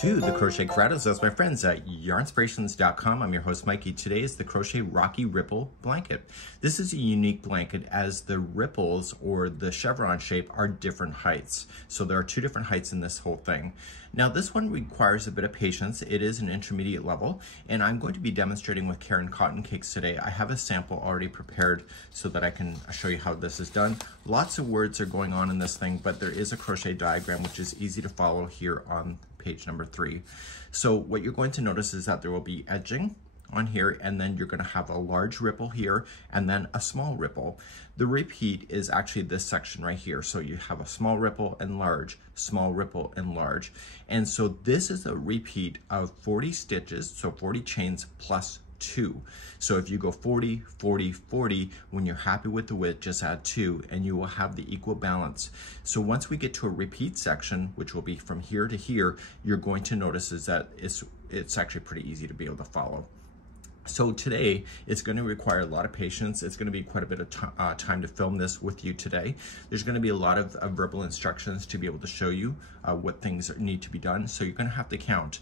to the Crochet Creatos. That's my friends at yarnspirations.com. I'm your host Mikey. Today is the Crochet Rocky Ripple blanket. This is a unique blanket as the ripples or the chevron shape are different heights. So there are two different heights in this whole thing. Now this one requires a bit of patience. It is an intermediate level and I'm going to be demonstrating with Caron cotton cakes today. I have a sample already prepared so that I can show you how this is done. Lots of words are going on in this thing, but there is a crochet diagram which is easy to follow here on page number 3. So what you're going to notice is that there will be edging on here, and then you're going to have a large ripple here and then a small ripple. The repeat is actually this section right here. So you have a small ripple and large, small ripple and large. And so this is a repeat of 40 stitches, so 40 chains plus 2. So if you go 40, 40, 40, when you're happy with the width, just add 2 and you will have the equal balance. So once we get to a repeat section, which will be from here to here, you're going to notice is that it's actually pretty easy to be able to follow. So today, it's going to require a lot of patience. It's going to be quite a bit of time to film this with you today. There's going to be a lot of verbal instructions to be able to show you what things need to be done. So you're going to have to count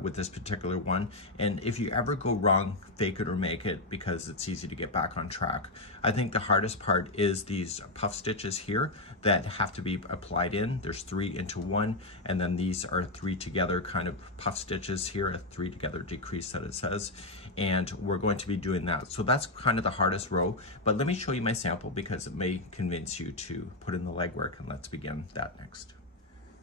with this particular one. And if you ever go wrong, fake it or make it, because it's easy to get back on track. I think the hardest part is these puff stitches here that have to be applied in. There's 3 into 1, and then these are 3 together kind of puff stitches here, a 3 together decrease that it says. And we're going to be doing that. So that's kind of the hardest row, but let me show you my sample because it may convince you to put in the legwork, and let's begin that next.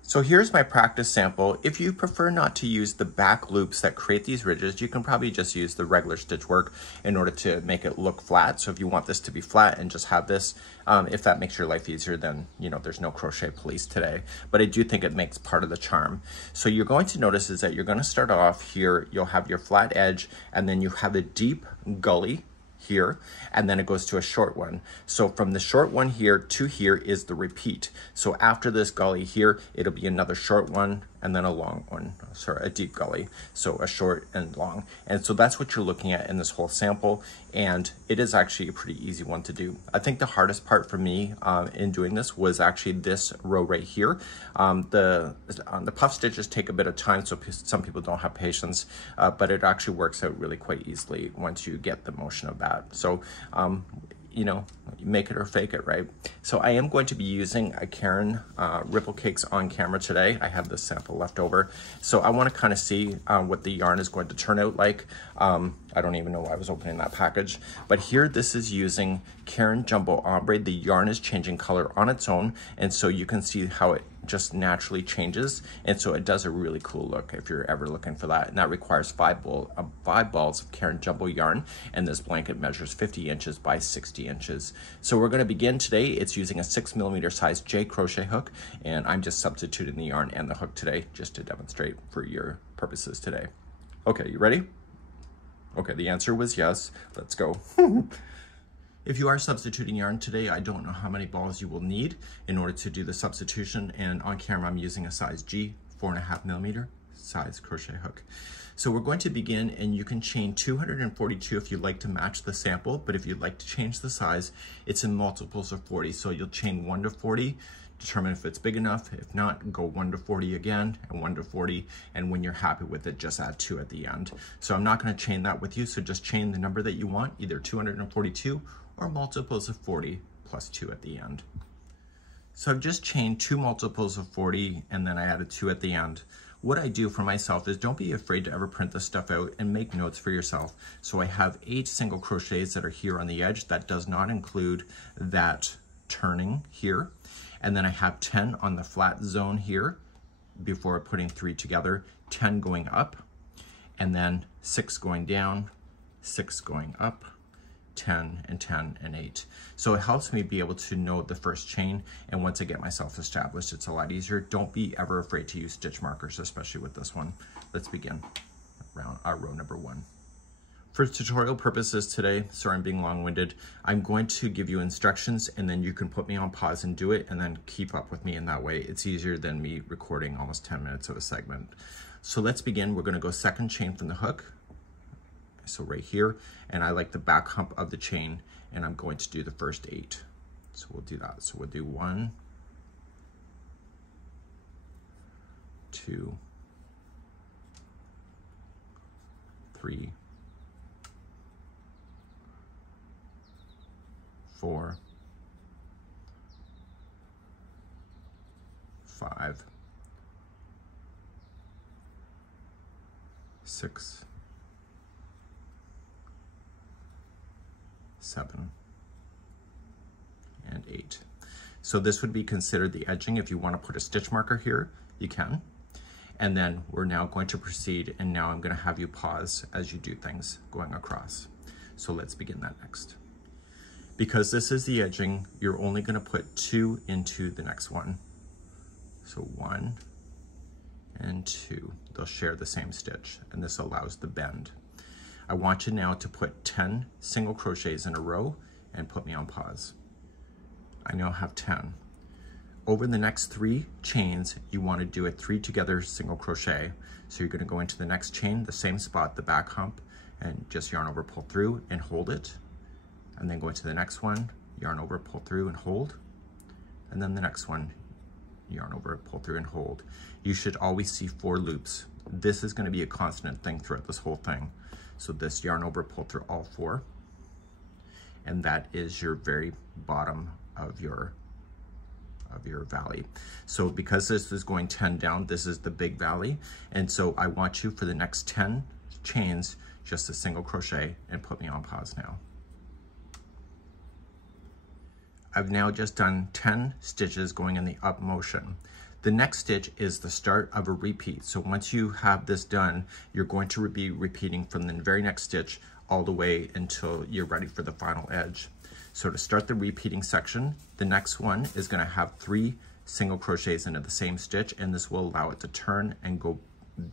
So here's my practice sample. If you prefer not to use the back loops that create these ridges, you can probably just use the regular stitch work in order to make it look flat. So if you want this to be flat and just have this, if that makes your life easier, then you know there's no crochet police today. But I do think it makes part of the charm. So you're going to notice is that you're going to start off here, you'll have your flat edge, and then you have a deep gully here, and then it goes to a short one. So from the short one here to here is the repeat. So after this gully here, it'll be another short one and then a long one, sorry, a deep gully. So a short and long. And so that's what you're looking at in this whole sample. And it is actually a pretty easy one to do. I think the hardest part for me in doing this was actually this row right here. The puff stitches take a bit of time, so some people don't have patience, but it actually works out really quite easily once you get the motion of that. So, you know, make it or fake it, right? So I am going to be using a Caron Ripple Cakes on camera today. I have this sample left over. So I want to kind of see what the yarn is going to turn out like. I don't even know why I was opening that package. But here, this is using Caron Jumbo Ombre. The yarn is changing color on its own. And so you can see how it just naturally changes. And so it does a really cool look if you're ever looking for that. And that requires 5 balls of Caron Jumbo yarn. And this blanket measures 50 inches by 60 inches. So we're going to begin today. It's using a 6mm size J crochet hook. And I'm just substituting the yarn and the hook today just to demonstrate for your purposes today. Okay, you ready? Okay, the answer was yes. Let's go. If you are substituting yarn today, I don't know how many balls you will need in order to do the substitution. And on camera, I'm using a size G, 4.5mm size crochet hook. So we're going to begin, and you can chain 242 if you'd like to match the sample, but if you'd like to change the size, it's in multiples of 40. So you'll chain 1 to 40, determine if it's big enough. If not, go 1 to 40 again, and 1 to 40, and when you're happy with it, just add 2 at the end. So I'm not going to chain that with you, so just chain the number that you want, either 242 or multiples of 40 plus 2 at the end. So I've just chained 2 multiples of 40, and then I added 2 at the end. What I do for myself is don't be afraid to ever print this stuff out and make notes for yourself. So I have 8 single crochets that are here on the edge. That does not include that turning here. And then I have 10 on the flat zone here before putting 3 together, 10 going up, and then 6 going down, 6 going up, 10 and 10 and 8. So it helps me be able to know the first chain, and once I get myself established, it's a lot easier. Don't be ever afraid to use stitch markers, especially with this one. Let's begin row number 1. For tutorial purposes today, sorry I'm being long-winded, I'm going to give you instructions and then you can put me on pause and do it and then keep up with me in that way. It's easier than me recording almost 10 minutes of a segment. So let's begin. We're going to go second chain from the hook. So right here, and I like the back hump of the chain, and I'm going to do the first 8. So we'll do that. So we'll do 1, 2, 3, 4, 5, 6, 7, and 8. So this would be considered the edging. If you want to put a stitch marker here, you can. And then we're now going to proceed, and now I'm going to have you pause as you do things going across. So let's begin that next. Because this is the edging, you're only going to put 2 into the next one. So 1 and 2, they'll share the same stitch, and this allows the bend. I want you now to put 10 single crochets in a row and put me on pause. I now have 10. Over the next 3 chains, you want to do a 3 together single crochet. So you're going to go into the next chain, the same spot, the back hump, and just yarn over, pull through, and hold it. And then go into the next one, yarn over, pull through, and hold. And then the next one, yarn over, pull through, and hold. You should always see 4 loops. This is going to be a constant thing throughout this whole thing. So this yarn over, pull through all 4. And that is your very bottom of your valley. So because this is going 10 down, this is the big valley. And so I want you for the next 10 chains, just a single crochet, and put me on pause now. I've now just done 10 stitches going in the up motion. The next stitch is the start of a repeat. So once you have this done, you're going to be repeating from the very next stitch all the way until you're ready for the final edge. So to start the repeating section, the next one is going to have 3 single crochets into the same stitch, and this will allow it to turn and go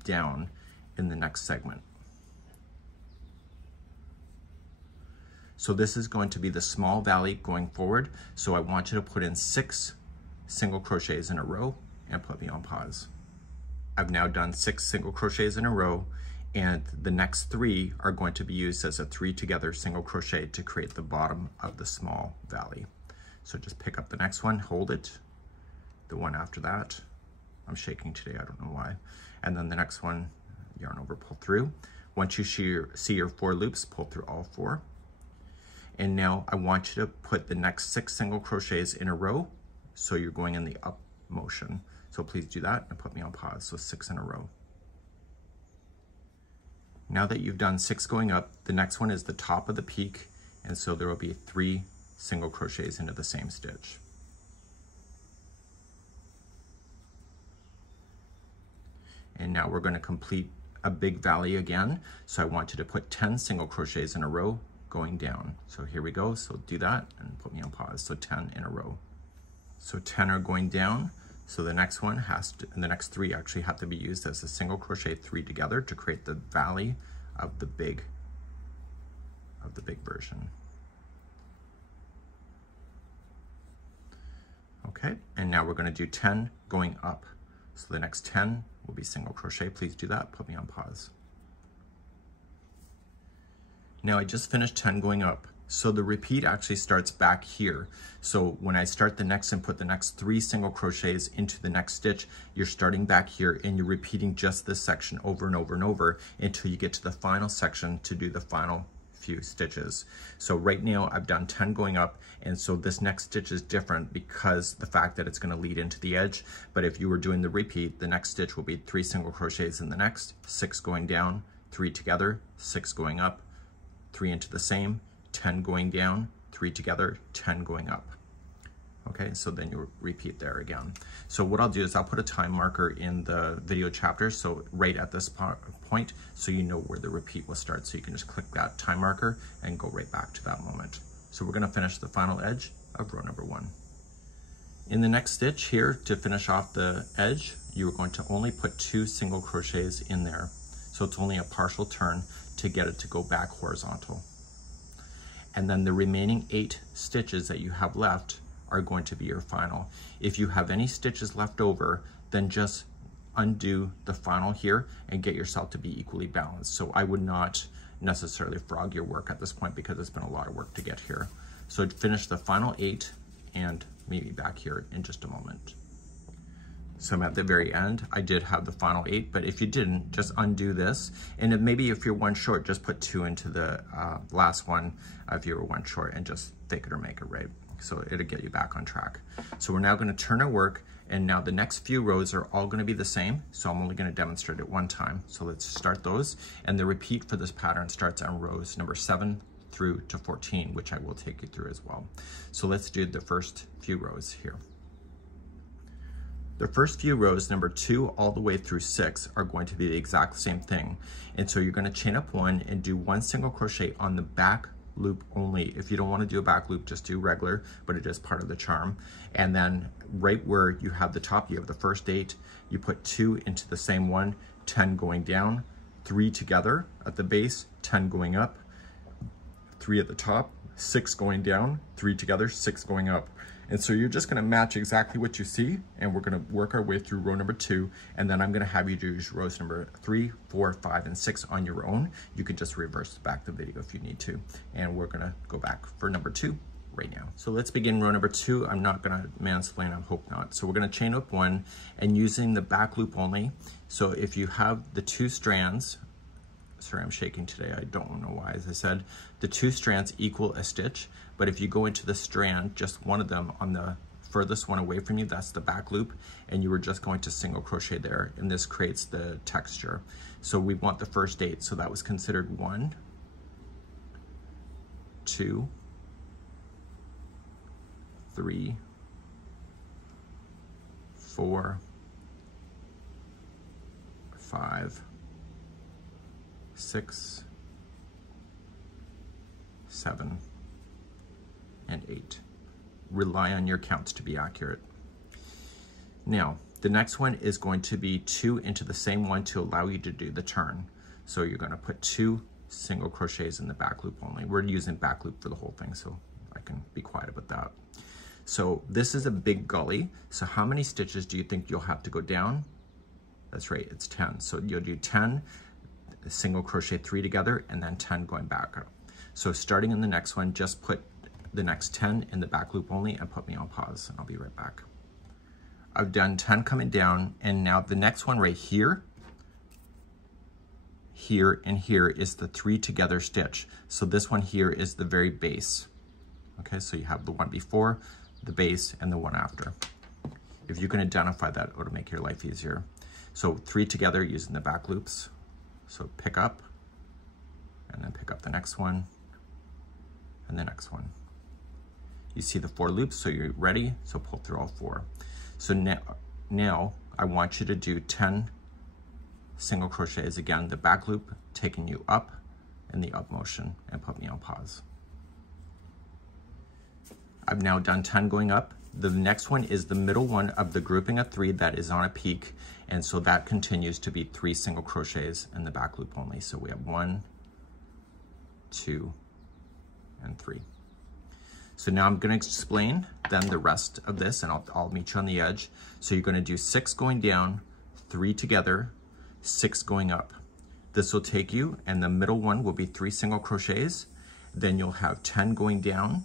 down in the next segment. So this is going to be the small valley going forward. So I want you to put in 6 single crochets in a row and put me on pause. I've now done 6 single crochets in a row, and the next 3 are going to be used as a 3 together single crochet to create the bottom of the small valley. So just pick up the next one, hold it, the one after that. I'm shaking today, I don't know why. And then the next one, yarn over, pull through. Once you see your 4 loops, pull through all 4. And now I want you to put the next 6 single crochets in a row, so you're going in the up motion. So please do that and put me on pause, so 6 in a row. Now that you've done 6 going up, the next one is the top of the peak, and so there will be 3 single crochets into the same stitch. And now we're going to complete a big valley again, so I want you to put 10 single crochets in a row going down. So here we go, so do that and put me on pause, so 10 in a row. So 10 are going down. So the next one and the next 3 actually have to be used as a single crochet 3 together to create the valley of the big version. Okay, and now we're going to do 10 going up. So the next 10 will be single crochet. Please do that, put me on pause. Now I just finished 10 going up. So the repeat actually starts back here. So when I start the next and put the next 3 single crochets into the next stitch, you're starting back here and you're repeating just this section over and over and over until you get to the final section to do the final few stitches. So right now I've done 10 going up, and so this next stitch is different because the fact that it's going to lead into the edge. But if you were doing the repeat, the next stitch will be 3 single crochets in the next, 6 going down, 3 together, 6 going up, 3 into the same, 10 going down, 3 together, 10 going up. Okay, so then you repeat there again. So what I'll do is I'll put a time marker in the video chapter, so right at this point, so you know where the repeat will start. So you can just click that time marker and go right back to that moment. So we're gonna finish the final edge of row number 1. In the next stitch here, to finish off the edge, you are going to only put 2 single crochets in there. So it's only a partial turn to get it to go back horizontal. And then the remaining 8 stitches that you have left are going to be your final. If you have any stitches left over, then just undo the final here and get yourself to be equally balanced. So I would not necessarily frog your work at this point because it's been a lot of work to get here. So finish the final 8 and meet me back here in just a moment. So I'm at the very end. I did have the final 8, but if you didn't, just undo this. And if maybe if you're 1 short, just put 2 into the last one if you were 1 short, and just fake it or make it, right? So it'll get you back on track. So we're now gonna turn our work, and now the next few rows are all gonna be the same. So I'm only gonna demonstrate it 1 time. So let's start those. And the repeat for this pattern starts on rows number 7 through to 14, which I will take you through as well. So let's do the first few rows here. The first few rows, number 2 all the way through 6, are going to be the exact same thing. And so you're going to chain up 1 and do 1 single crochet on the back loop only. If you don't want to do a back loop, just do regular, but it is part of the charm. And then right where you have the top, you have the first 8, you put 2 into the same one, 10 going down, 3 together at the base, 10 going up, 3 at the top, 6 going down, 3 together, 6 going up. And so you're just gonna match exactly what you see, and we're gonna work our way through row number 2, and then I'm gonna have you do rows number 3, 4, 5, and 6 on your own. You can just reverse back the video if you need to. And we're gonna go back for number 2 right now. So let's begin row number 2. I'm not gonna mansplain, I hope not. So we're gonna chain up 1 and using the back loop only. So if you have the 2 strands, sorry, I'm shaking today, I don't know why. As I said, the 2 strands equal a stitch, but if you go into the strand, just one of them on the furthest one away from you, that's the back loop, and you were just going to single crochet there, and this creates the texture. So we want the first 8, so that was considered 1, 2, 3, 4, 5, 6, 7, and 8. Rely on your counts to be accurate. Now, the next one is going to be 2 into the same one to allow you to do the turn. So you're going to put 2 single crochets in the back loop only. We're using back loop for the whole thing, so I can be quiet about that. So this is a big gully. So how many stitches do you think you'll have to go down? That's right, it's 10. So you'll do 10, single crochet 3 together, and then 10 going back up. So starting in the next one, just put the next 10 in the back loop only and put me on pause, and I'll be right back. I've done 10 coming down, and now the next one right here, here, and here is the 3 together stitch. So this one here is the very base. Okay, so you have the one before, the base, and the one after. If you can identify that, it'll make your life easier. So 3 together using the back loops. So pick up, and then pick up the next one, and the next one. You see the 4 loops, so you're ready, so pull through all 4. So now I want you to do 10 single crochets. Again, the back loop taking you up in the up motion, and put me on pause. I've now done 10 going up. The next one is the middle one of the grouping of 3 that is on a peak, and so that continues to be 3 single crochets in the back loop only. So we have 1, 2, and 3. So now I'm going to explain then the rest of this, and I'll meet you on the edge. So you're going to do 6 going down, 3 together, 6 going up. This will take you, and the middle one will be 3 single crochets. Then you'll have 10 going down,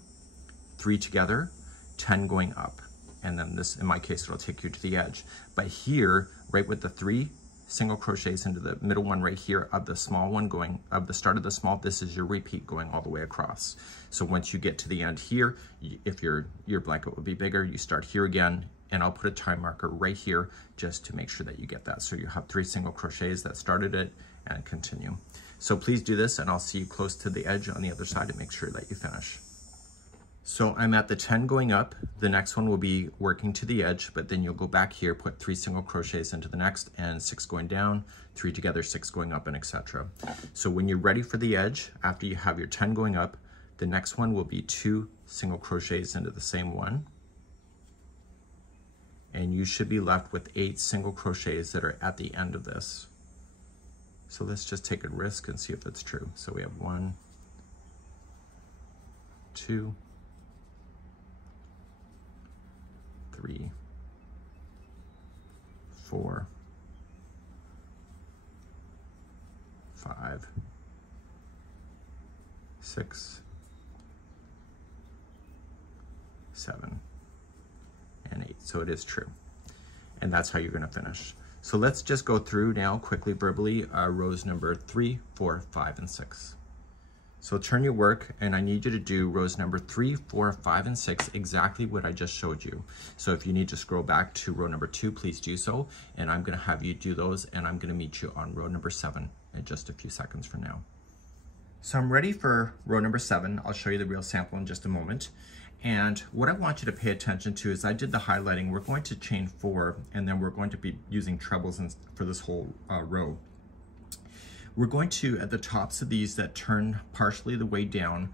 3 together, 10 going up. And then this, in my case, it'll take you to the edge. But here, right with the 3 single crochets into the middle one right here of the small one going, of the start of the small, this is your repeat going all the way across. So once you get to the end here, if your blanket would be bigger, you start here again, and I'll put a time marker right here just to make sure that you get that. So you have 3 single crochets that started it and continue. So please do this, and I'll see you close to the edge on the other side to make sure that you finish. So I'm at the 10 going up. The next one will be working to the edge, but then you'll go back here, put 3 single crochets into the next, and 6 going down, 3 together, 6 going up, and etc. So when you're ready for the edge, after you have your 10 going up, the next one will be 2 single crochets into the same one. And you should be left with 8 single crochets that are at the end of this. So let's just take a risk and see if that's true. So we have 1, 2, 3, 4, 5, 6, 7, and 8. So it is true. and that's how you're going to finish. So let's just go through now quickly verbally rows number 3, 4, 5, and 6. So turn your work, and I need you to do rows number 3, 4, 5, and 6, exactly what I just showed you. So if you need to scroll back to row number 2, please do so, and I'm going to have you do those, and I'm going to meet you on row number 7 in just a few seconds from now. So I'm ready for row number 7. I'll show you the real sample in just a moment. And what I want you to pay attention to is I did the highlighting. We're going to chain 4, and then we're going to be using trebles for this whole row. We're going to, at the tops of these that turn partially the way down,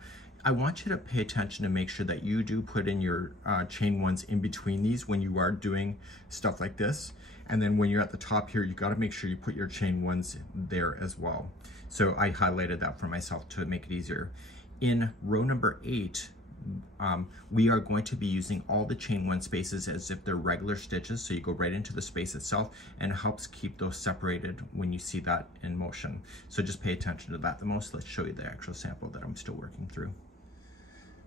I want you to pay attention to make sure that you do put in your chain 1s in between these when you are doing stuff like this. And then when you're at the top here, you got to make sure you put your chain 1s there as well. So I highlighted that for myself to make it easier. In row number 8, we are going to be using all the chain 1 spaces as if they're regular stitches, so you go right into the space itself, and it helps keep those separated when you see that in motion. So just pay attention to that the most. Let's show you the actual sample that I'm still working through.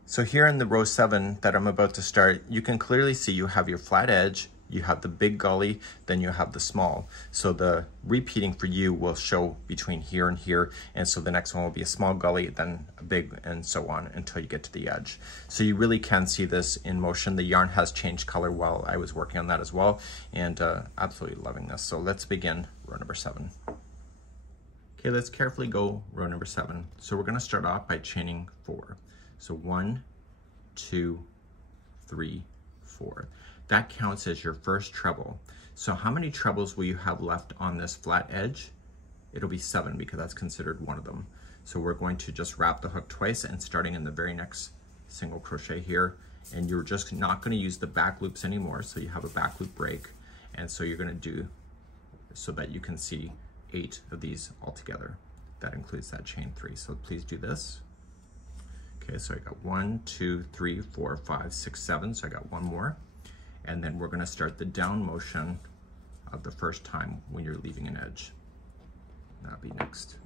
So here in the row 7 that I'm about to start, you can clearly see you have your flat edge, you have the big gully, then you have the small. So the repeating for you will show between here and here, and so the next one will be a small gully, then a big, and so on until you get to the edge. So you really can see this in motion. The yarn has changed color while I was working on that as well, and absolutely loving this. So let's begin row number 7. Okay, let's carefully go row number 7. So we're gonna start off by chaining 4. So 1, 2, 3, 4. That counts as your first treble. So how many trebles will you have left on this flat edge? It'll be 7 because that's considered one of them. So we're going to just wrap the hook twice and starting in the very next single crochet here, and you're just not going to use the back loops anymore, so you have a back loop break, and so you're going to do so that you can see 8 of these all together. That includes that chain 3. So please do this. Okay, so I got 1, 2, 3, 4, 5, 6, 7. So I got one more. And then we're going to start the down motion of the first time when you're leaving an edge. That'll be next.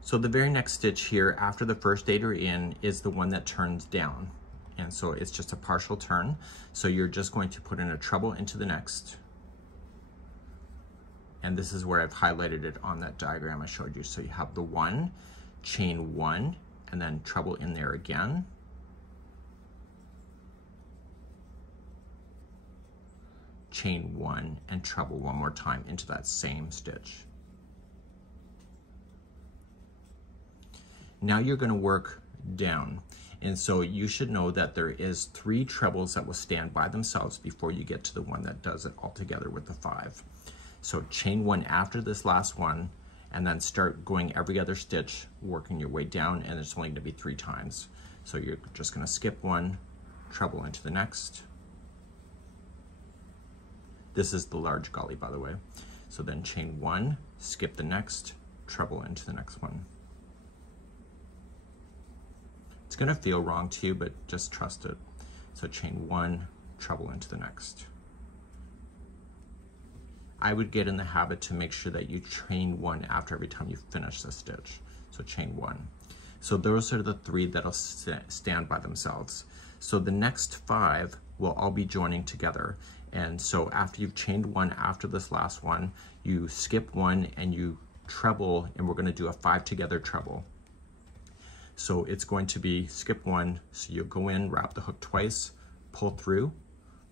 So the very next stitch here after the first 8 are in is the one that turns down. And so it's just a partial turn. So you're just going to put in a treble into the next. And this is where I've highlighted it on that diagram I showed you. So you have the 1, chain 1, and then treble in there again. Chain 1 and treble one more time into that same stitch. Now you're going to work down, and so you should know that there is 3 trebles that will stand by themselves before you get to the one that does it all together with the 5. So chain 1 after this last one, and then start going every other stitch, working your way down, and it's only going to be 3 times. So you're just going to skip 1, treble into the next. This is the large gully, by the way. So then chain 1, skip the next, treble into the next one. It's gonna feel wrong to you, but just trust it. So chain 1, treble into the next. I would get in the habit to make sure that you chain 1 after every time you finish the stitch. So chain 1. So those are the 3 that'll stand by themselves. So the next 5 will all be joining together. And so after you've chained 1 after this last one, you skip 1 and you treble, and we're going to do a 5 together treble. So it's going to be skip 1, so you'll go in, wrap the hook twice, pull through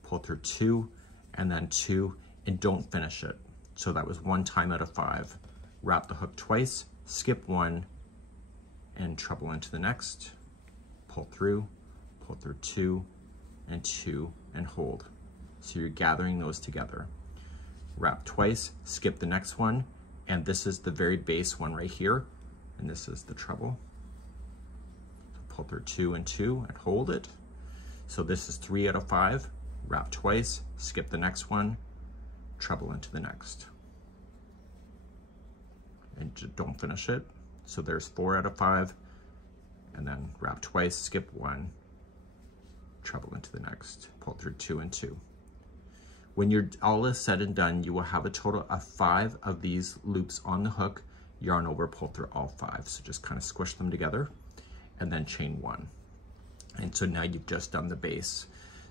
2, and then 2, and don't finish it. So that was 1 time out of 5. Wrap the hook twice, skip 1, and treble into the next, pull through 2, and 2, and hold. So you're gathering those together. Wrap twice, skip the next one, and this is the very base one right here, and this is the treble. So pull through 2 and 2 and hold it. So this is 3 out of 5. Wrap twice, skip the next one, treble into the next. And don't finish it. So there's 4 out of 5, and then wrap twice, skip 1, treble into the next, pull through 2 and 2. When you're all is said and done, you will have a total of 5 of these loops on the hook, yarn over, pull through all 5. So just kind of squish them together and then chain 1. And so now you've just done the base.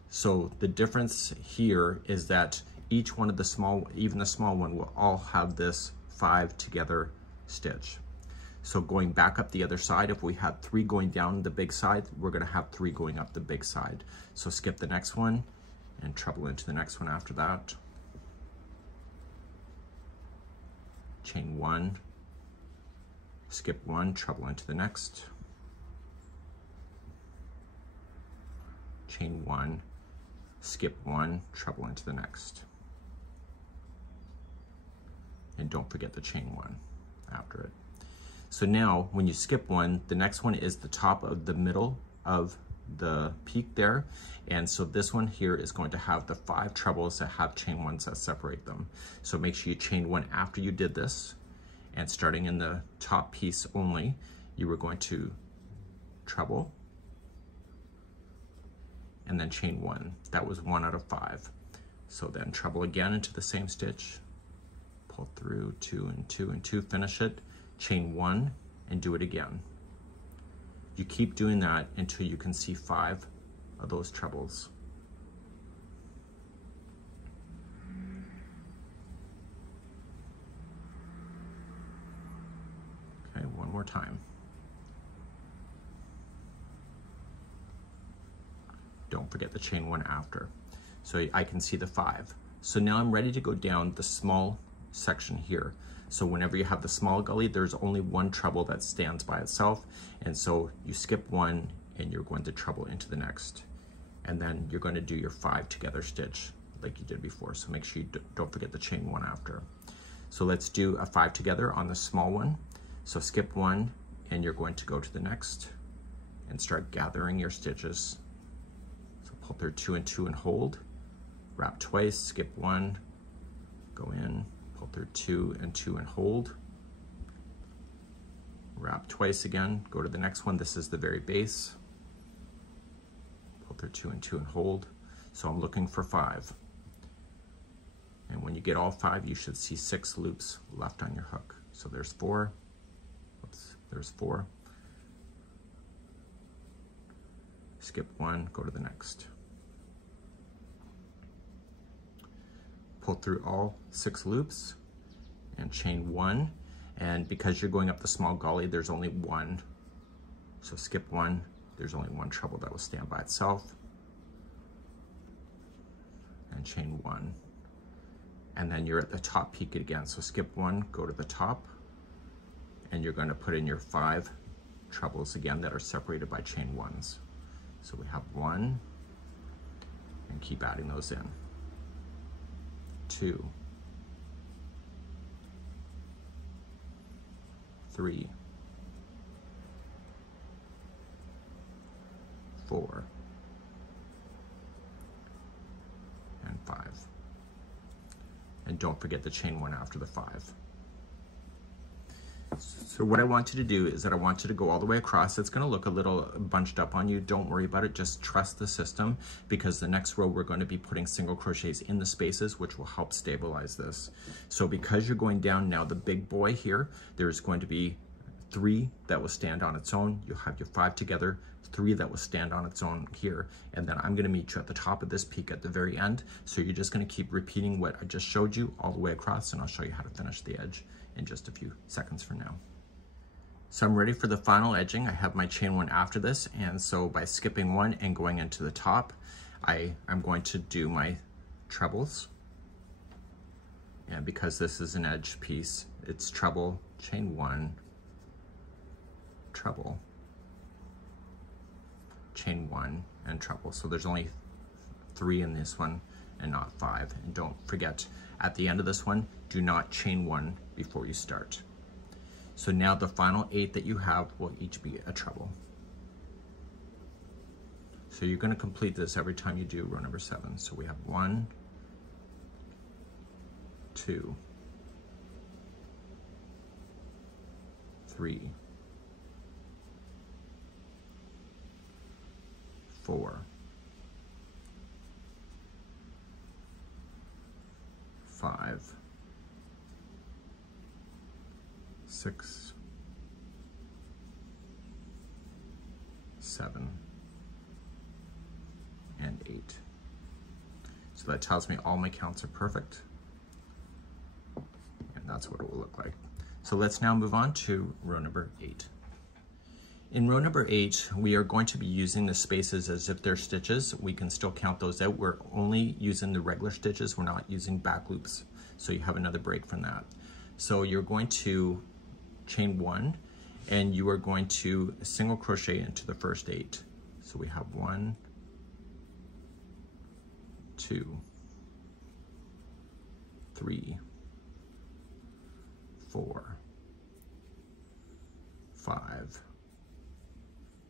So the difference here is that each one of the small, even the small one, will all have this 5 together stitch. So going back up the other side, if we had 3 going down the big side, we're gonna have 3 going up the big side. So skip the next one and treble into the next one after that. Chain 1, skip 1, treble into the next. Chain 1, skip 1, treble into the next. And don't forget the chain 1 after it. So now when you skip one, the next one is the top of the middle of the peak there. And so this one here is going to have the 5 trebles that have chain 1s that separate them. So make sure you chain 1 after you did this. And starting in the top piece only, you were going to treble and then chain 1. That was 1 out of 5. So then treble again into the same stitch, pull through 2 and 2 and 2, finish it, chain 1 and do it again. You keep doing that until you can see 5 of those trebles. Okay, one more time. Don't forget the chain 1 after. So I can see the 5. So now I'm ready to go down the small section here. So whenever you have the small gully, there's only 1 treble that stands by itself. And so you skip 1 and you're going to treble into the next. And then you're going to do your 5 together stitch like you did before. So make sure you don't forget the chain 1 after. So let's do a 5 together on the small one. So skip 1 and you're going to go to the next and start gathering your stitches. So pull through 2 and 2 and hold, wrap twice, skip 1, go in, pull through 2 and 2 and hold, wrap twice again, go to the next one. This is the very base, pull through 2 and 2 and hold. So I'm looking for 5. And when you get all 5, you should see 6 loops left on your hook. So there's 4, oops, there's 4. Skip 1, go to the next. Pull through all 6 loops and chain 1. And because you're going up the small gully, there's only 1. So skip 1, there's only 1 treble that will stand by itself. And chain 1. And then you're at the top peak again. So skip 1, go to the top, and you're going to put in your 5 trebles again that are separated by chain 1s. So we have 1, and keep adding those in. 2, 3, 4, and 5. And don't forget the chain 1 after the 5. So what I want you to do is that I want you to go all the way across. It's going to look a little bunched up on you. Don't worry about it. Just trust the system, because the next row we're going to be putting single crochets in the spaces, which will help stabilize this. So because you're going down now the big boy here, there's going to be 3 that will stand on its own. You'll have your 5 together, 3 that will stand on its own here, and then I'm going to meet you at the top of this peak at the very end. So you're just going to keep repeating what I just showed you all the way across, and I'll show you how to finish the edge in just a few seconds from now. So I'm ready for the final edging. I have my chain 1 after this, and so by skipping 1 and going into the top, I'm going to do my trebles. And because this is an edge piece, it's treble, chain 1, treble, chain 1, and treble. So there's only 3 in this one and not 5. And don't forget, at the end of this one, do not chain 1 before you start. So now the final 8 that you have will each be a treble. So you're going to complete this every time you do row number 7. So we have 1, 2, 3, 4, 5, 6, 7, and 8. So So that tells me all my counts are perfect. And that's what it will look like. So let's now move on to row number 8. In row number 8, we are going to be using the spaces as if they're stitches. We can still count those out. We're only using the regular stitches. We're not using back loops. So you have another break from that. So you're going to chain 1, and you are going to single crochet into the first 8. So we have 1, 2, 3, 4, 5,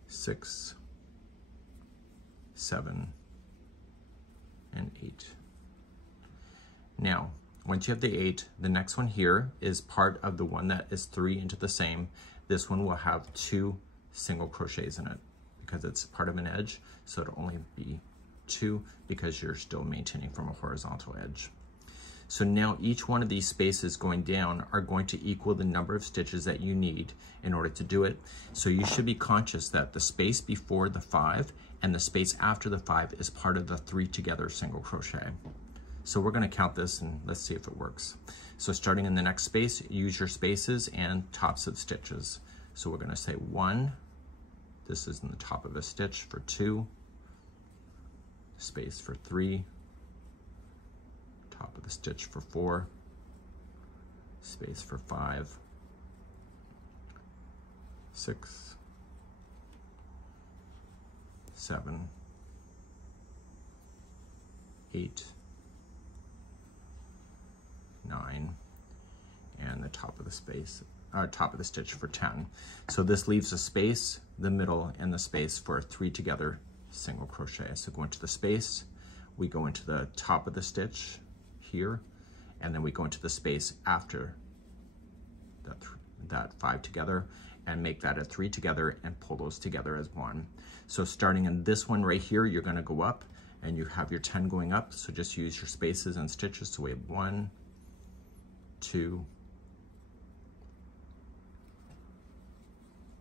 6, 7, and 8. Now, once you have the 8, the next one here is part of the one that is 3 into the same. This one will have 2 single crochets in it because it's part of an edge, so it'll only be 2 because you're still maintaining from a horizontal edge. So now each one of these spaces going down are going to equal the number of stitches that you need in order to do it. So you should be conscious that the space before the 5 and the space after the 5 is part of the 3 together single crochet. So we're going to count this and let's see if it works. So starting in the next space, use your spaces and tops of stitches. So we're going to say 1, this is in the top of a stitch for 2, space for 3, top of the stitch for 4, space for 5, 6, 7, 8, 9, and the top of the space, top of the stitch for 10. So this leaves a space, the middle, and the space for 3 together single crochet. So go into the space, we go into the top of the stitch here, and then we go into the space after that 5 together and make that a 3 together and pull those together as 1. So starting in this one right here, you're going to go up and you have your 10 going up, so just use your spaces and stitches. So we have 1, 2,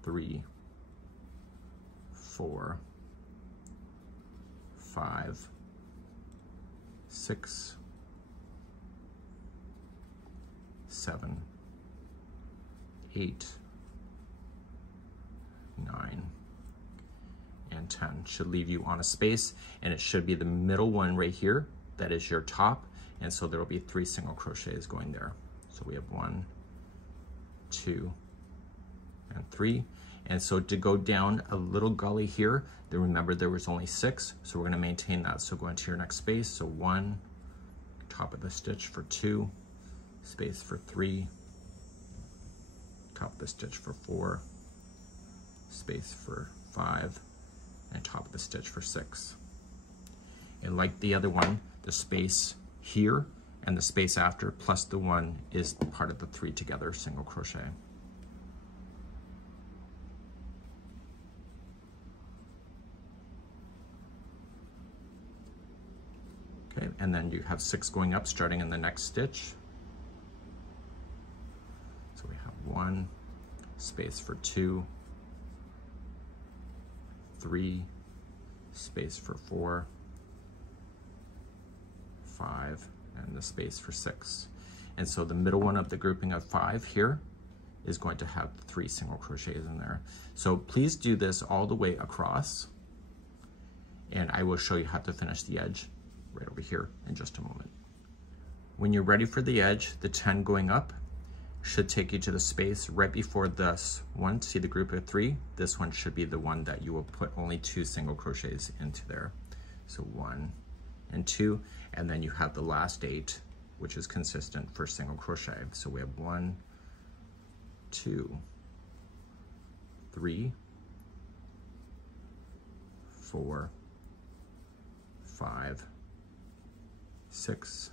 3, 4, 5, 6, 7, 8, 9, and 10. Should leave you on a space, and it should be the middle one right here. That is your top, and so there will be 3 single crochets going there. So we have 1, 2, and 3. And so to go down a little gully here, then remember there was only 6, so we're going to maintain that. So go into your next space. So 1, top of the stitch for 2, space for 3, top of the stitch for 4, space for 5, and top of the stitch for 6. And like the other one, the space here and the space after plus the 1 is part of the 3 together single crochet. Okay, and then you have 6 going up starting in the next stitch. So we have 1, space for 2, 3, space for 4, 5, and the space for 6. And so the middle one of the grouping of 5 here is going to have 3 single crochets in there. So please do this all the way across, and I will show you how to finish the edge right over here in just a moment. When you're ready for the edge, the 10 going up should take you to the space right before this one. See the group of 3? This one should be the one that you will put only 2 single crochets into there. So 1 and 2, and then you have the last 8, which is consistent for single crochet. So we have 1, 2, 3, 4, 5, 6,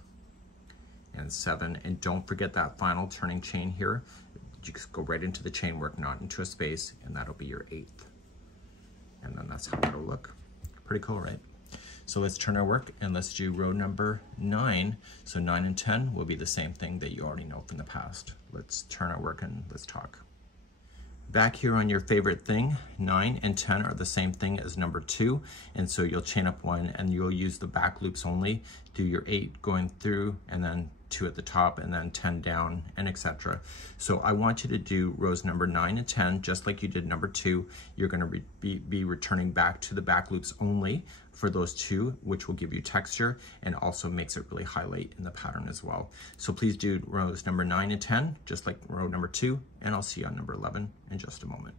and 7. And don't forget that final turning chain here. You just go right into the chain work, not into a space, and that'll be your 8th. And then that's how it'll look. Pretty cool, right? So let's turn our work and let's do row number 9. So 9 and 10 will be the same thing that you already know from the past. Let's turn our work and let's talk. Back here on your favorite thing, 9 and 10 are the same thing as number 2, and so you'll chain up 1 and you'll use the back loops only, do your 8 going through and then 2 at the top and then 10 down and etc. So I want you to do rows number 9 and 10 just like you did number 2. You're going to be returning back to the back loops only for those 2, which will give you texture and also makes it really highlight in the pattern as well. So please do rows number 9 and 10 just like row number 2, and I'll see you on number 11 in just a moment.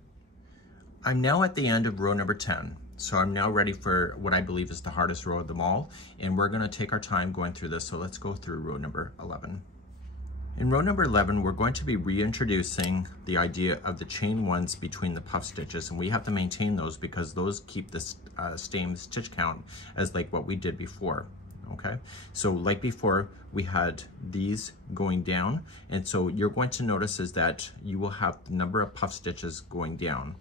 I'm now at the end of row number 10. So I'm now ready for what I believe is the hardest row of them all, and we're going to take our time going through this. So let's go through row number 11. In row number 11, we're going to be reintroducing the idea of the chain ones between the puff stitches, and we have to maintain those because those keep the same stitch count as like what we did before. Okay, so like before, we had these going down, and so you're going to notice is that you will have the number of puff stitches going down,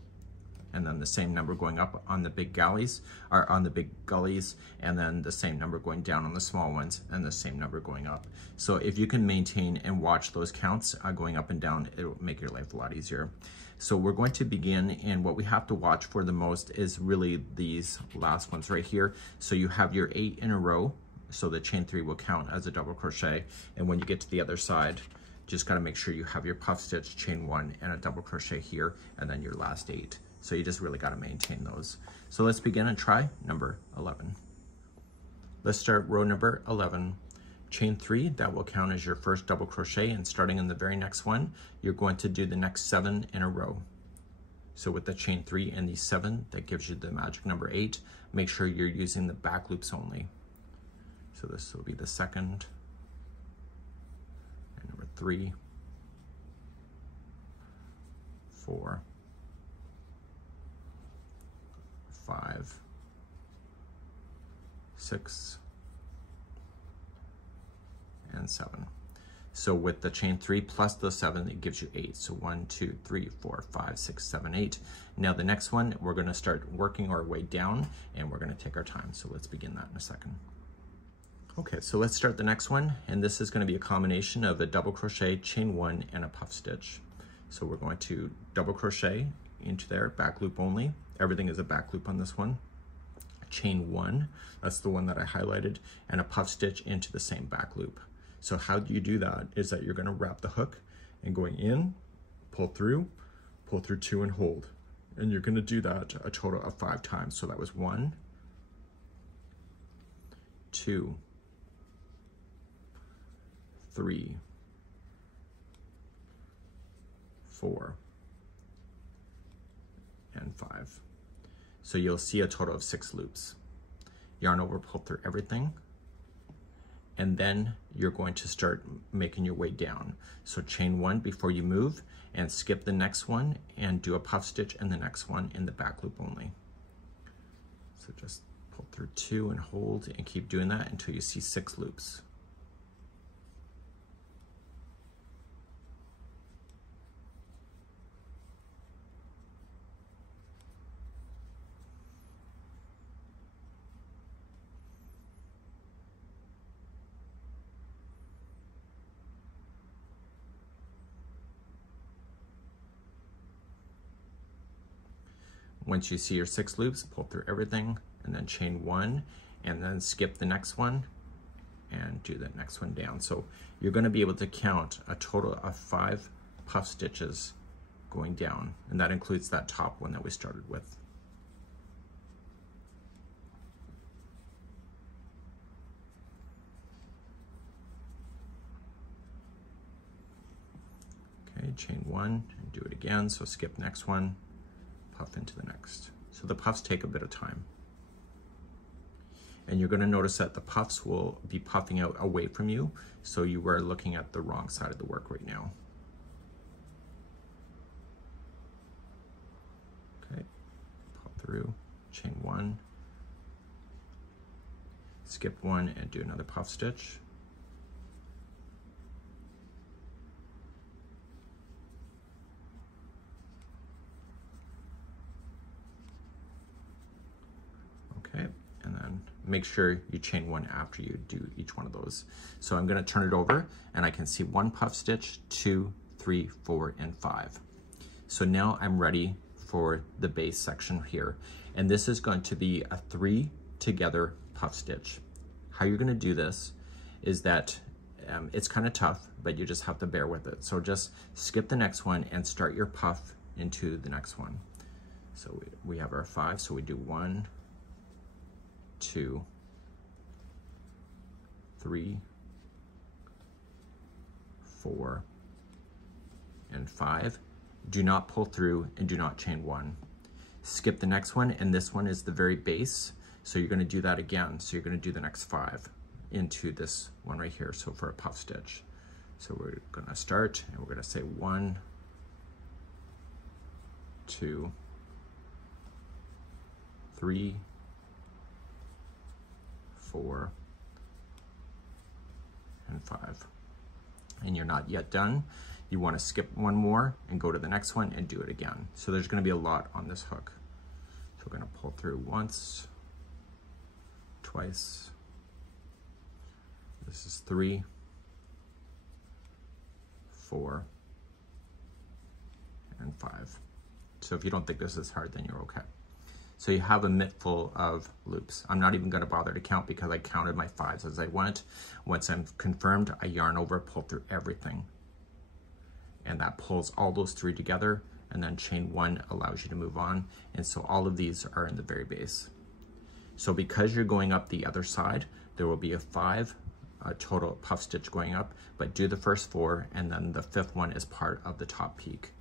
and then the same number going up on the big galleys, or on the big gullies, and then the same number going down on the small ones, and the same number going up. So if you can maintain and watch those counts going up and down, it will make your life a lot easier. So we're going to begin, and what we have to watch for the most is really these last ones right here. So you have your 8 in a row, so the chain 3 will count as a double crochet, and when you get to the other side, just got to make sure you have your puff stitch, chain 1, and a double crochet here, and then your last 8. So you just really got to maintain those. So let's begin and try number 11. Let's start row number 11. Chain 3, that will count as your first double crochet, and starting in the very next one, you're going to do the next 7 in a row. So with the chain 3 and the 7, that gives you the magic number 8. Make sure you're using the back loops only. So this will be the second, and number 3, 4, 5, 6, and 7. So with the chain 3 plus the 7, it gives you 8. So 1, 2, 3, 4, 5, 6, 7, 8. Now the next one, we're going to start working our way down, and we're going to take our time. So let's begin that in a second. Okay, so let's start the next one, and this is going to be a combination of a double crochet, chain 1, and a puff stitch. So we're going to double crochet into there, back loop only. Everything is a back loop on this one. Chain 1, that's the one that I highlighted, and a puff stitch into the same back loop. So how do you do that is that you're going to wrap the hook and going in, pull through 2 and hold. And you're going to do that a total of 5 times. So that was 1, 2, 3, 4, and 5. So you'll see a total of 6 loops. Yarn over, pull through everything, and then you're going to start making your way down. So chain 1 before you move, and skip the next one and do a puff stitch in the next one in the back loop only. So just pull through 2 and hold, and keep doing that until you see 6 loops. Once you see your 6 loops, pull through everything, and then chain 1, and then skip the next one, and do the next one down. So you're going to be able to count a total of 5 puff stitches going down, and that includes that top one that we started with. Okay, chain 1, and do it again, so skip next one, puff into the next. So the puffs take a bit of time. And you're going to notice that the puffs will be puffing out away from you, so you are looking at the wrong side of the work right now. Okay, pull through, chain 1, skip 1 and do another puff stitch. Okay, and then make sure you chain 1 after you do each one of those. So I'm going to turn it over, and I can see 1 puff stitch, 2, 3, 4, and 5. So now I'm ready for the base section here. And this is going to be a 3 together puff stitch. How you're gonna do this is that it's kind of tough, but you just have to bear with it. So just skip the next one and start your puff into the next one. So we have our 5, so we do 1, 2, 3, 4, and 5. Do not pull through and do not chain 1. Skip the next one, and this one is the very base. So you're gonna do that again. So you're gonna do the next 5 into this one right here, so for a puff stitch. So we're gonna start, and we're gonna say 1, 2, 3, 4, and 5. And you're not yet done. You wanna skip one more and go to the next one and do it again. So there's gonna be a lot on this hook. So we're gonna pull through once, twice, this is 3, 4, and 5. So if you don't think this is hard, then you're okay. So you have a mitt full of loops. I'm not even gonna bother to count because I counted my 5s as I went. Once I'm confirmed, I yarn over, pull through everything. And that pulls all those 3 together, and then chain 1 allows you to move on. And so all of these are in the very base. So because you're going up the other side, there will be a 5 total puff stitch going up, but do the first 4, and then the 5th one is part of the top peak.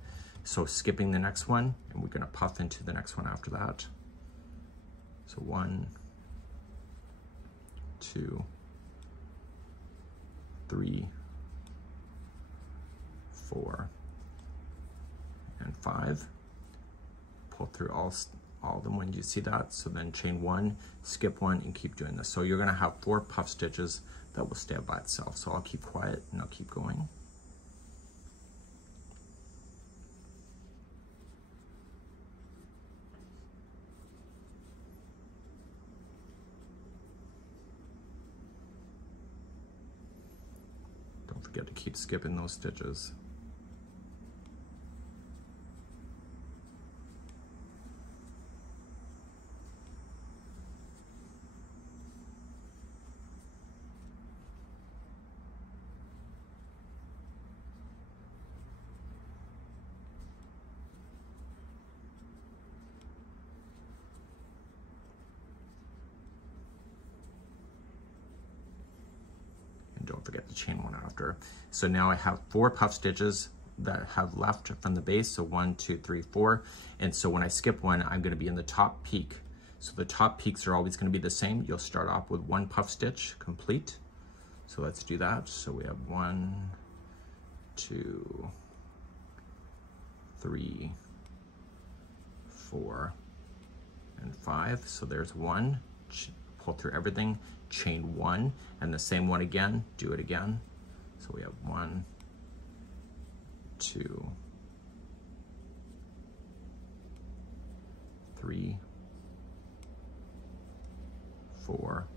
So skipping the next one, and we're gonna puff into the next one after that. So 1, 2, 3, 4, and 5. Pull through all of them when you see that. So then chain 1, skip 1, and keep doing this. So you're gonna have 4 puff stitches that will stand by itself. So I'll keep quiet and I'll keep going. Don't forget to keep skipping those stitches. Don't forget to chain 1 after. So now I have 4 puff stitches that have left from the base. So 1, 2, 3, 4. And so when I skip one, I'm gonna be in the top peak. So the top peaks are always gonna be the same. You'll start off with 1 puff stitch complete. So let's do that. So we have 1, 2, 3, 4, and 5. So there's 1, pull through everything, chain 1, and the same one again, do it again. So we have 1, 2, 3, 4,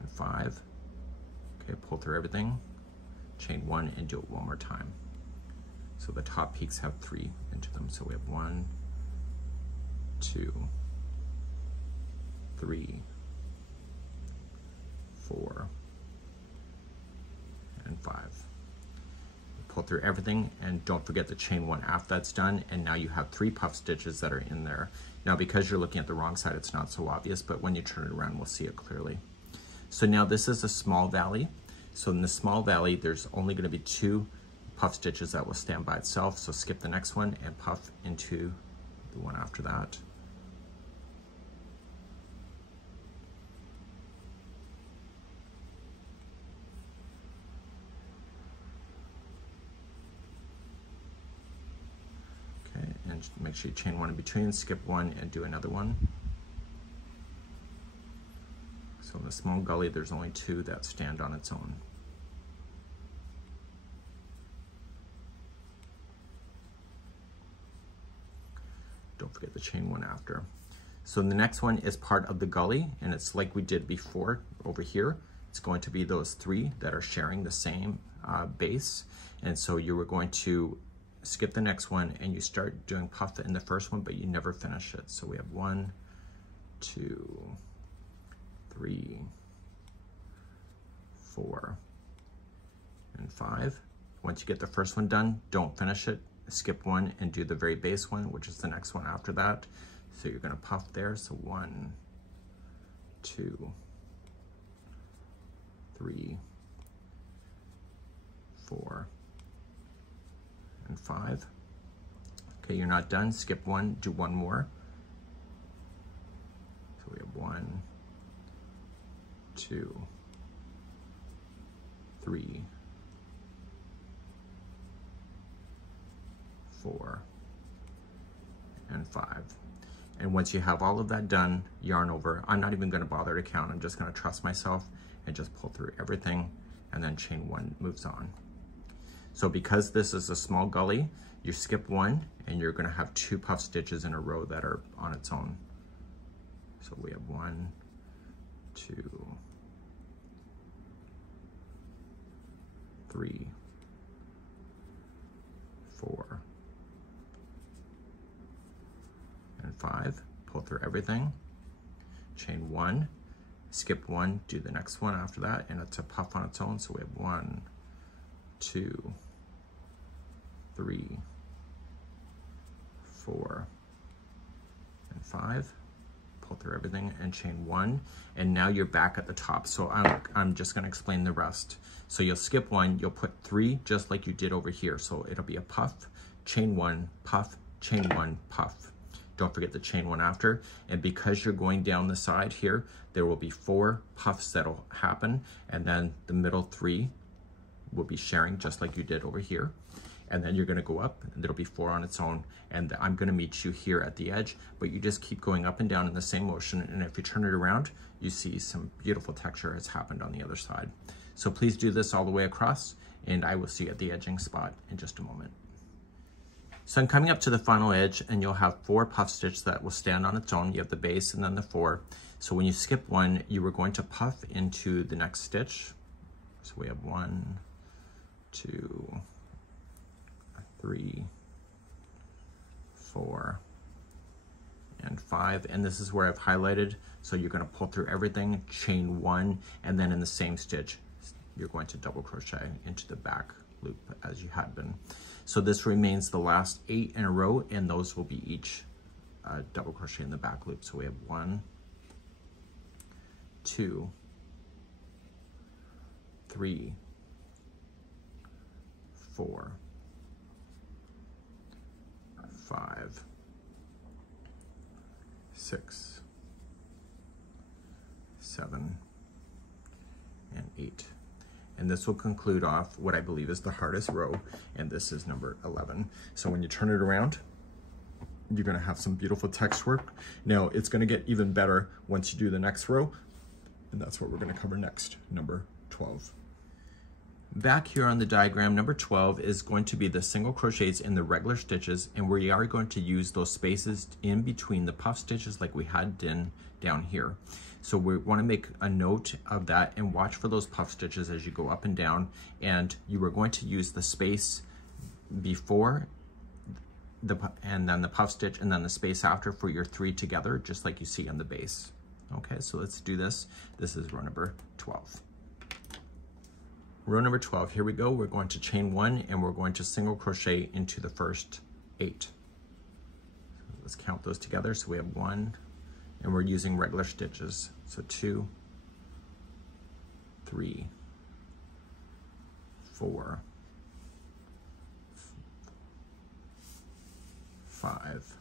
and 5. Okay, pull through everything, chain 1, and do it one more time. So the top peaks have 3 into them. So we have 1, 2, 3, 4, and 5. Pull through everything, and don't forget to chain 1 after that's done, and now you have 3 puff stitches that are in there. Now because you're looking at the wrong side, it's not so obvious, but when you turn it around, we'll see it clearly. So now this is a small valley. So in the small valley, there's only gonna be 2 puff stitches that will stand by itself. So skip the next one and puff into the one after that. And make sure you chain 1 in between, skip 1, and do another one. So in the small gully, there's only 2 that stand on its own. Don't forget to chain 1 after. So the next one is part of the gully, and it's like we did before over here. It's going to be those 3 that are sharing the same base. And so you were going to skip the next one, and you start doing puff in the first one, but you never finish it. So we have 1, 2, 3, 4, and 5. Once you get the first one done, don't finish it. Skip one and do the very base one, which is the next one after that. So you're gonna puff there. So 1, 2, 3, 4, and 5. Okay, you're not done. Skip one, do one more. So we have 1, 2, 3, 4, and 5. And once you have all of that done, yarn over. I'm not even gonna bother to count. I'm just gonna trust myself and just pull through everything, and then chain one moves on. So because this is a small gully, you skip one and you're gonna have 2 puff stitches in a row that are on its own. So we have 1, 2, 3, 4, and 5. Pull through everything, chain one, skip one, do the next one after that, and it's a puff on its own. So we have 1, 2, 3, 4, and 5. Pull through everything and chain one, and now you're back at the top. So I'm just gonna explain the rest. So you'll skip one, you'll put 3 just like you did over here. So it'll be a puff, chain one, puff, chain one, puff. Don't forget the chain one after. And because you're going down the side here, there will be 4 puffs that'll happen, and then the middle 3 will be sharing just like you did over here. And then you're gonna go up, and there'll be 4 on its own. And I'm gonna meet you here at the edge, but you just keep going up and down in the same motion. And if you turn it around, you see some beautiful texture has happened on the other side. So please do this all the way across, and I will see you at the edging spot in just a moment. So I'm coming up to the final edge, and you'll have 4 puff stitches that will stand on its own. You have the base and then the 4. So when you skip one, you are going to puff into the next stitch. So we have 1, 2, 3, 4, and 5. And this is where I've highlighted. So you're going to pull through everything, chain one, and then in the same stitch, you're going to double crochet into the back loop as you had been. So this remains the last 8 in a row, and those will be each double crochet in the back loop. So we have 1, 2, 3, 4, 5, 6, 7, and 8. And this will conclude off what I believe is the hardest row, and this is number 11. So when you turn it around, you're gonna have some beautiful text work. Now it's gonna get even better once you do the next row, and that's what we're gonna cover next, number 12. Back here on the diagram, number 12 is going to be the single crochets in the regular stitches, and we are going to use those spaces in between the puff stitches like we had down here. So we want to make a note of that and watch for those puff stitches as you go up and down, and you are going to use the space before and then the puff stitch and then the space after for your 3 together, just like you see on the base. Okay, so let's do this. This is row number 12. Row number 12, here we go. We're going to chain one, and we're going to single crochet into the first 8. Let's count those together. So we have 1, and we're using regular stitches. So 2, 3, 4, 5,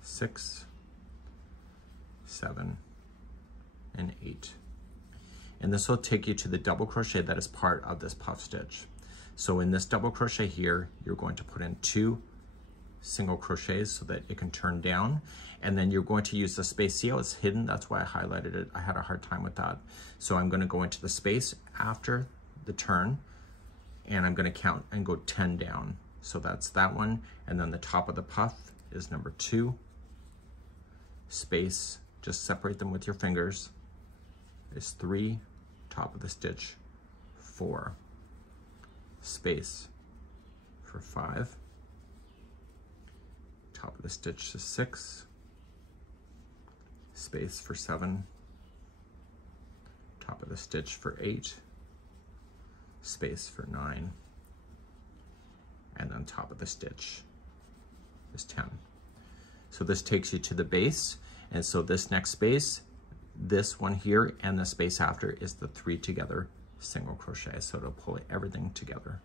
6, 7, and 8. And this will take you to the double crochet that is part of this puff stitch. So in this double crochet here, you're going to put in 2 single crochets so that it can turn down, and then you're going to use the space. See how it's hidden? That's why I highlighted it. I had a hard time with that. So I'm going to go into the space after the turn, and I'm going to count and go 10 down. So that's that one, and then the top of the puff is number 2, space, just separate them with your fingers, is 3, top of the stitch, 4, space, for 5, top of the stitch to 6, space for 7, top of the stitch for 8, space for 9, and then top of the stitch is 10. So this takes you to the base, and so this next space, this one here, and the space after is the 3 together single crochet, so it'll pull everything together.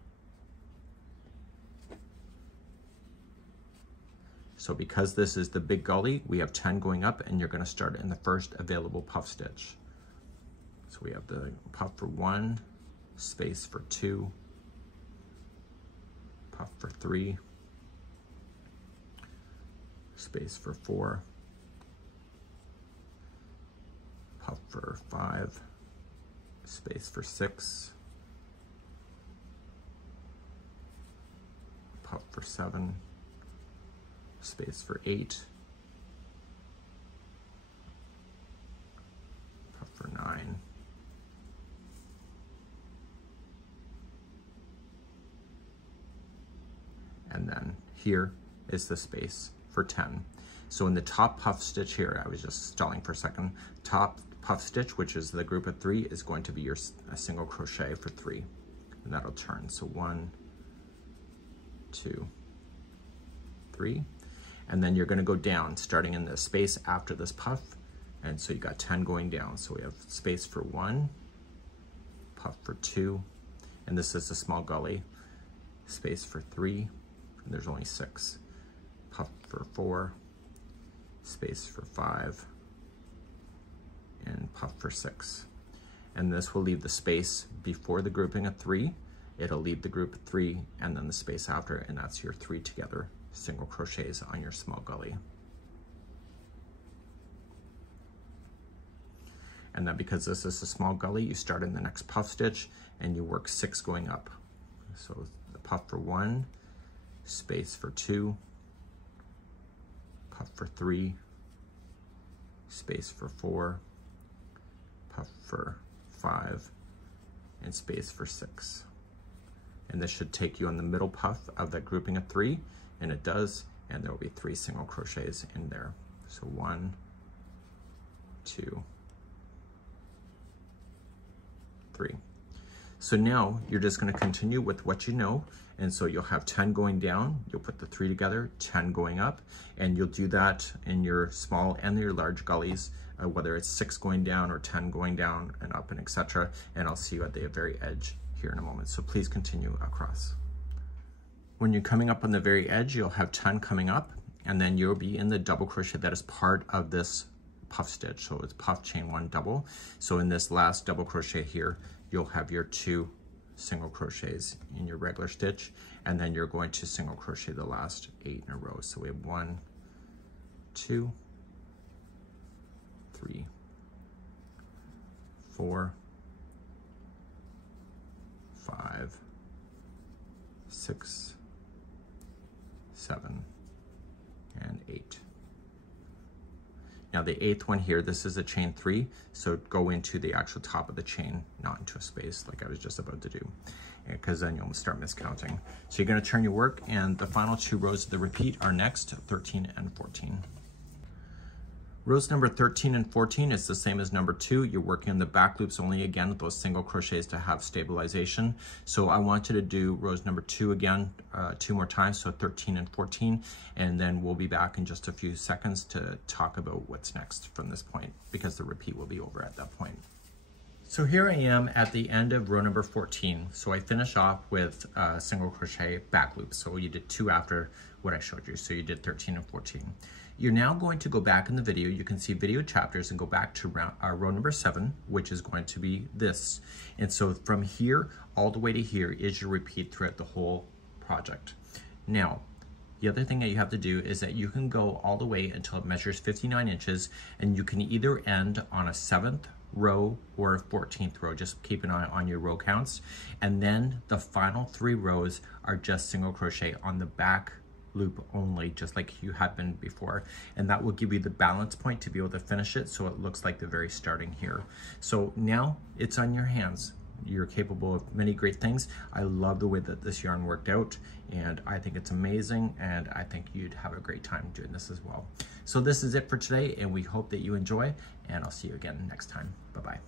So because this is the big gully, we have 10 going up, and you're going to start in the first available puff stitch. So we have the puff for 1, space for 2, puff for 3, space for 4, puff for 5, space for 6, puff for 7, space for 8, puff for 9, and then here is the space for 10. So in the top puff stitch here, I was just stalling for a second, top puff stitch, which is the group of 3, is going to be your single crochet for 3, and that'll turn. So 1, 2, 3, and then you're going to go down starting in the space after this puff, and so you got 10 going down. So we have space for 1, puff for 2, and this is a small gully, space for 3, and there's only 6, puff for 4, space for 5, and puff for 6. And this will leave the space before the grouping of 3, it'll leave the group of 3, and then the space after, and that's your 3 together single crochets on your small gully. And then because this is a small gully, you start in the next puff stitch and you work 6 going up. So the puff for 1, space for 2, puff for 3, space for 4, puff for 5, and space for 6. And this should take you on the middle puff of that grouping of 3, and it does, and there will be 3 single crochets in there. So 1, 2, 3. So now you're just going to continue with what you know, and so you'll have 10 going down, you'll put the 3 together, 10 going up, and you'll do that in your small and your large gullies, whether it's 6 going down or 10 going down and up and etc. And I'll see you at the very edge here in a moment. So please continue across. When you're coming up on the very edge, you'll have 10 coming up, and then you'll be in the double crochet that is part of this puff stitch. So it's puff, chain 1, double. So in this last double crochet here, you'll have your 2 single crochets in your regular stitch, and then you're going to single crochet the last 8 in a row. So we have 1, 2, 3, 4, 5, 6, 7, and 8. Now the 8th one here, this is a chain 3, so go into the actual top of the chain, not into a space like I was just about to do, because then you'll start miscounting. So you're going to turn your work, and the final 2 rows of the repeat are next, 13 and 14. Rows number 13 and 14 is the same as number 2. You're working on the back loops only again with those single crochets to have stabilization. So I want you to do rows number 2 again, 2 more times, so 13 and 14, and then we'll be back in just a few seconds to talk about what's next from this point, because the repeat will be over at that point. So here I am at the end of row number 14. So I finish off with single crochet back loops. So you did 2 after what I showed you. So you did 13 and 14. You're now going to go back in the video. You can see video chapters and go back to row number 7, which is going to be this. And so from here all the way to here is your repeat throughout the whole project. Now, the other thing that you have to do is that you can go all the way until it measures 59 inches, and you can either end on a 7th row or a 14th row. Just keep an eye on your row counts. And then the final 3 rows are just single crochet on the back loop only, just like you had been before, and that will give you the balance point to be able to finish it so it looks like the very starting here. So now it's on your hands. you're capable of many great things. I love the way that this yarn worked out, and I think it's amazing, and I think you'd have a great time doing this as well. So this is it for today, and we hope that you enjoy, and I'll see you again next time. Bye-bye.